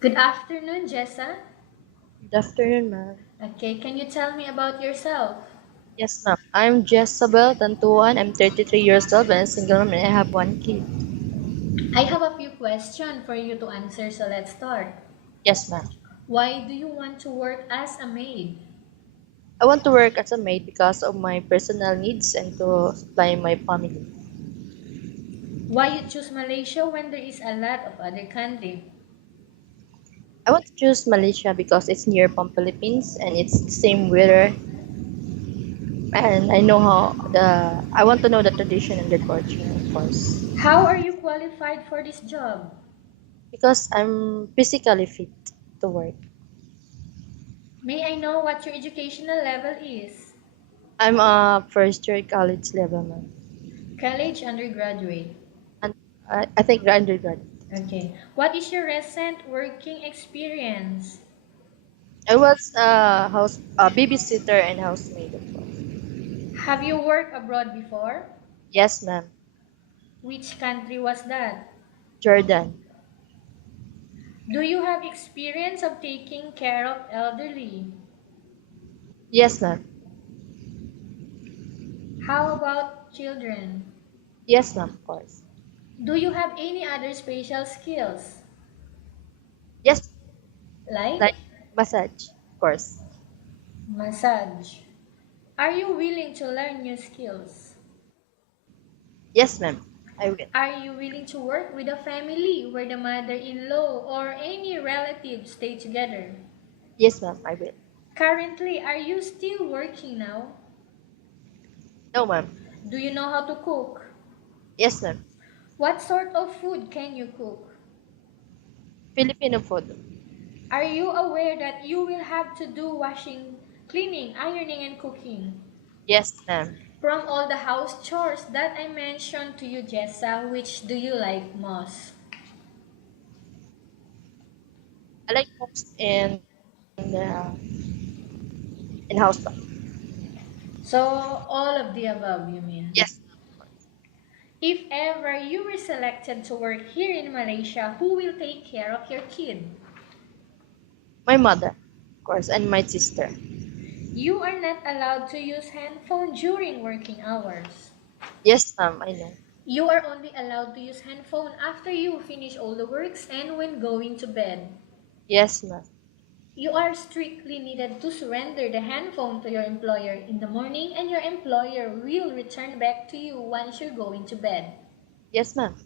Good afternoon, Jessa. Good afternoon, ma'am. Okay, can you tell me about yourself? Yes, ma'am. I'm Jesabel Tantuan. I'm 33 years old and a single mom and I have one kid. I have a few questions for you to answer, so let's start. Yes, ma'am. Why do you want to work as a maid? I want to work as a maid because of my personal needs and to supply my family. Why you choose Malaysia when there is a lot of other country? I want to choose Malaysia because it's near from Philippines and it's the same weather and I want to know the tradition and the culture, of course. How are you qualified for this job? Because I'm physically fit to work. May I know what your educational level is? I'm a first year college level, ma'am. College, undergraduate. And I think undergrad. Okay. What is your recent working experience? I was a babysitter and housemaid, of course. Have you worked abroad before? Yes, ma'am. Which country was that? Jordan. Do you have experience of taking care of elderly? Yes, ma'am. How about children? Yes, ma'am, of course. Do you have any other special skills? Yes, Like like massage, of course. massage? Are you willing to learn new skills? Yes, ma'am. I will. Are you willing to work with a family where the mother-in-law or any relatives stay together? Yes, ma'am. I will. Currently, are you still working now? No, ma'am. Do you know how to cook? Yes, ma'am. What sort of food can you cook? Filipino food. Are you aware that you will have to do washing, cleaning, ironing, and cooking? Yes, ma'am. From all the house chores that I mentioned to you, Jessa, which do you like most? I like most uh, in house stuff. So, all of the above, you mean? Yes, ma'am, of course. If ever you were selected to work here in Malaysia, who will take care of your kid? My mother, of course, and my sister. You are not allowed to use handphone during working hours. Yes, ma'am. I know. You are only allowed to use handphone after you finish all the works and when going to bed. Yes, ma'am. You are strictly needed to surrender the handphone to your employer in the morning and your employer will return back to you once you're going to bed. Yes, ma'am.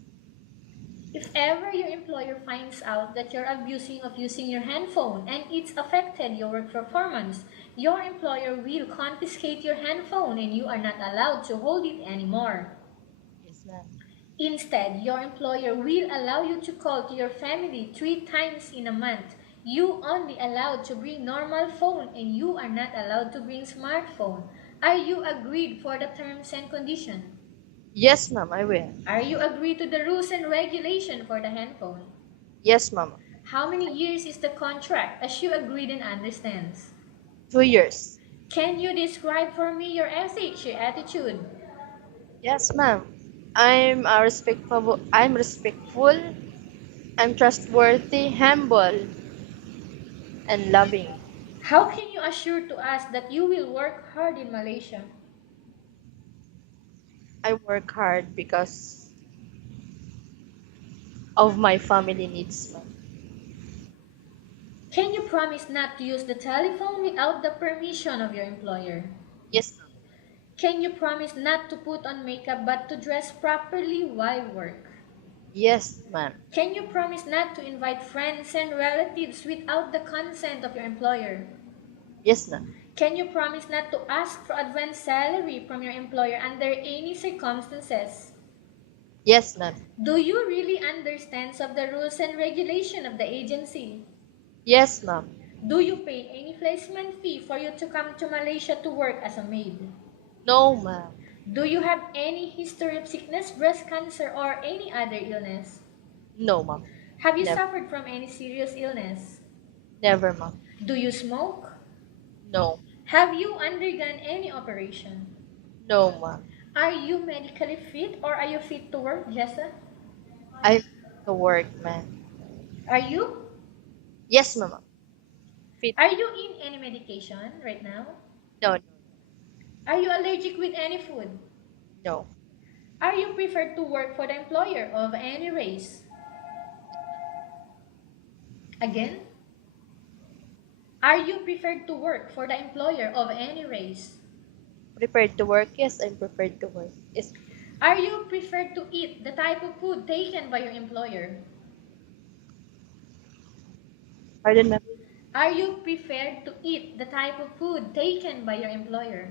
If ever your employer finds out that you're abusing of using your handphone and it's affected your work performance, your employer will confiscate your handphone and you are not allowed to hold it anymore. Yes, ma'am. Instead, your employer will allow you to call to your family 3 times in a month. You only allowed to bring normal phone and you are not allowed to bring smartphone. Are you agreed for the terms and condition? Yes, ma'am. I will. Are you agreed to the rules and regulation for the handphone? Yes, ma'am. How many years is the contract as you agreed and understands? 2 years. Can you describe for me your ethics, your attitude? Yes, ma'am. I'm respectful, I'm trustworthy, humble, and loving. How can you assure to us that you will work hard in Malaysia? I work hard because of my family needs, ma'am. Can you promise not to use the telephone without the permission of your employer? Yes, ma'am. Can you promise not to put on makeup but to dress properly while work? Yes, ma'am. Can you promise not to invite friends and relatives without the consent of your employer? Yes, ma'am. Can you promise not to ask for advance salary from your employer under any circumstances? Yes, ma'am. Do you really understand of the rules and regulation of the agency? Yes, ma'am. Do you pay any placement fee for you to come to Malaysia to work as a maid? No, ma'am. Do you have any history of sickness, breast cancer, or any other illness? No, ma'am. Have you Never. suffered from any serious illness? Never, ma'am. Do you smoke? No. Have you undergone any operation? No, ma'am. Are you medically fit or are you fit to work, Jessa? I to work, ma'am. Are you? Yes, mama. Fit. Are you in any medication right now? No, Are you allergic with any food? no. Are you preferred to work for the employer of any race? Again, are you preferred to work for the employer of any race? Prepared to work? Yes, I'm prepared to work. Yes. Are you preferred to eat the type of food taken by your employer? Pardon, ma'am. Are you preferred to eat the type of food taken by your employer?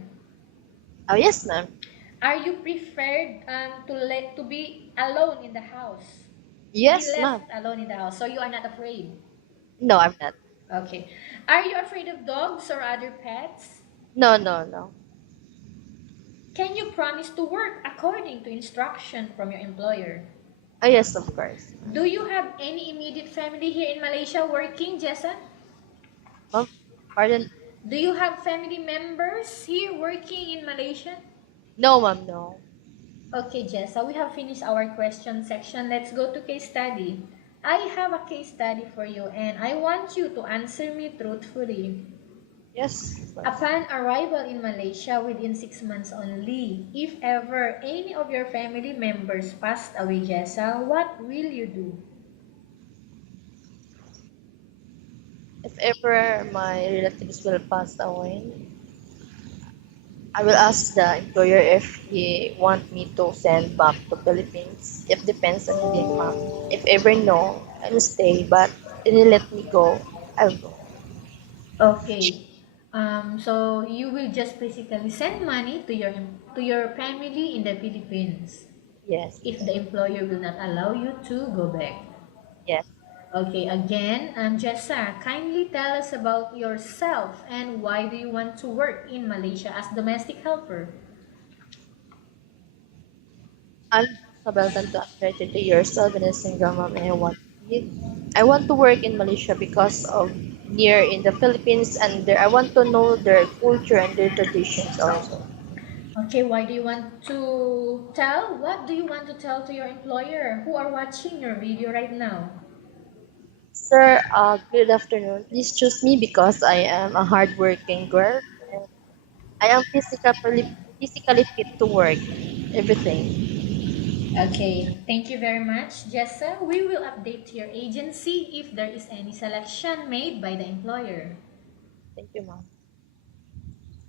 Oh, yes, ma'am. Are you preferred to be alone in the house? To be Yes, left ma'am. alone in the house, so you are not afraid. No, I'm not. Okay. Are you afraid of dogs or other pets? No, no, no. Can you promise to work according to instruction from your employer? Oh, yes, of course. Do you have any immediate family here in Malaysia working, Jessa? Ma'am, pardon? Do you have family members here working in Malaysia? No, ma'am, no. Okay, Jessa, we have finished our question section. Let's go to case study. I have a case study for you and I want you to answer me truthfully. Yes, of course. Upon arrival in Malaysia within 6 months only, if ever any of your family members passed away, Jessa, what will you do? If ever my relatives will pass away, I will ask the employer if he want me to send back to Philippines. It depends on him, ma'am. If ever no, I'll stay. But if he let me go, I'll go. Okay. So you will just basically send money to your family in the Philippines Yes, if the employer will not allow you to go back. yes. Okay, again, Jessa, kindly tell us about yourself and why do you want to work in Malaysia as domestic helper? I'm Jesabel Tantuan, 32 years old and a single mom, and I want to work in Malaysia because of near in the Philippines, and there I want to know their culture and their traditions also. Okay, why do you want to tell? What do you want to tell to your employer who are watching your video right now? Sir, good afternoon. Please choose me because I am a hardworking girl. And I am physically fit to work. Everything. Okay, thank you very much, Jessa. We will update your agency if there is any selection made by the employer. Thank you, ma'am.